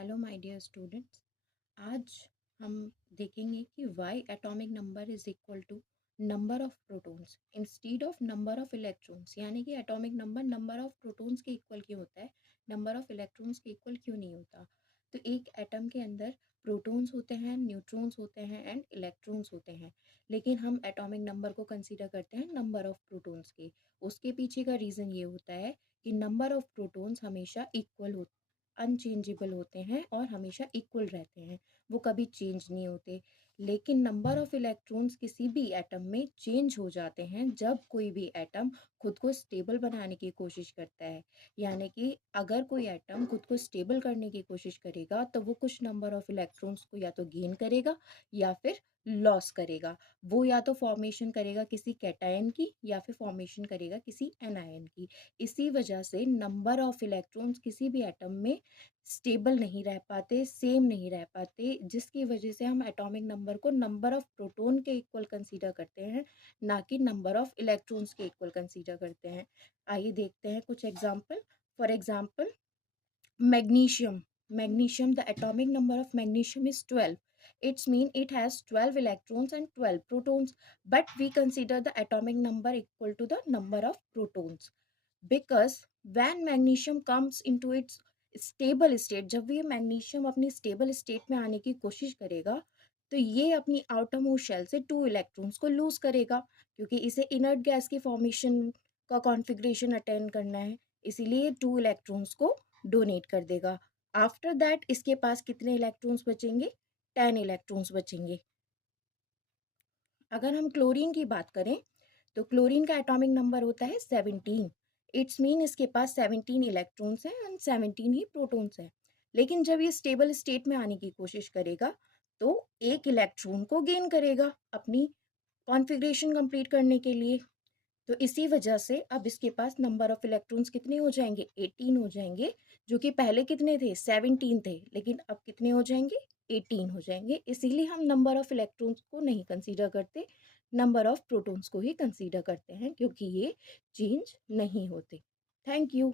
Hello my dear students. आज हम देखेंगे कि why atomic number is equal to number of protons instead of number of electrons. यानी कि atomic number number of protons के equal क्यों होता है, नंबर ऑफ इलेक्ट्रॉन्स के इक्वल क्यों नहीं होता। तो एक एटम के अंदर प्रोटॉन्स होते हैं, न्यूट्रॉन्स होते हैं एंड इलेक्ट्रॉन्स होते हैं, लेकिन हम एटॉमिक नंबर को कंसीडर करते हैं नंबर ऑफ प्रोटॉन्स के। उसके पीछे का रीज़न ये होता है कि नंबर ऑफ प्रोटॉन्स हमेशा इक्वल होते अनचेंजेबल होते हैं और हमेशा इक्वल रहते हैं, वो कभी चेंज नहीं होते। लेकिन नंबर ऑफ इलेक्ट्रॉन्स किसी भी एटम में चेंज हो जाते हैं जब कोई भी एटम खुद को स्टेबल बनाने की कोशिश करता है। यानी कि अगर कोई एटम खुद को स्टेबल करने की कोशिश करेगा तो वो कुछ नंबर ऑफ इलेक्ट्रॉन्स को या तो गेन करेगा या फिर लॉस करेगा। वो या तो फॉर्मेशन करेगा किसी कैटायन की या फिर फॉर्मेशन करेगा किसी एनायन की। इसी वजह से नंबर ऑफ इलेक्ट्रॉन्स किसी भी एटम में स्टेबल नहीं रह पाते, सेम नहीं रह पाते, जिसकी वजह से हम एटॉमिक नंबर को नंबर ऑफ प्रोटॉन के इक्वल कंसीडर करते हैं, ना कि नंबर ऑफ इलेक्ट्रॉन्स के इक्वल कंसीडर करते हैं। आइए देखते हैं कुछ example. For example magnesium. Magnesium, the atomic number of magnesium is 12. It's mean it has 12 electrons and 12 protons, but we consider the atomic number equal to the number of protons because when magnesium comes into its stable state, जब ये magnesium अपनी stable state में आने की कोशिश करेगा तो ये अपनी आउटरमोस्ट शेल से 2 इलेक्ट्रॉन्स को लूज करेगा, क्योंकि इसे इनर्ट गैस की फॉर्मेशन का कॉन्फ़िगरेशन अटेंड करना है, इसीलिए 2 इलेक्ट्रॉन्स को डोनेट कर देगा। आफ्टर दैट इसके पास कितने इलेक्ट्रॉन्स बचेंगे? 10 इलेक्ट्रॉन्स बचेंगे। अगर हम क्लोरीन की बात करें तो क्लोरीन का एटॉमिक नंबर होता है 17। इट्स मीन इसके पास 17 इलेक्ट्रॉन्स हैं एंड 17 ही प्रोटॉन्स हैं। लेकिन जब ये स्टेबल स्टेट में आने की कोशिश करेगा तो 1 इलेक्ट्रॉन को गेन करेगा अपनी कॉन्फ़िगरेशन कंप्लीट करने के लिए। तो इसी वजह से अब इसके पास नंबर ऑफ इलेक्ट्रॉन्स कितने हो जाएंगे? 18 हो जाएंगे, जो कि पहले कितने थे? 17 थे, लेकिन अब कितने हो जाएंगे? 18 हो जाएंगे। इसीलिए हम नंबर ऑफ इलेक्ट्रॉन्स को नहीं कंसीडर करते, नंबर ऑफ प्रोटॉन्स को ही कंसीडर करते हैं, क्योंकि ये चेंज नहीं होते। Thank you.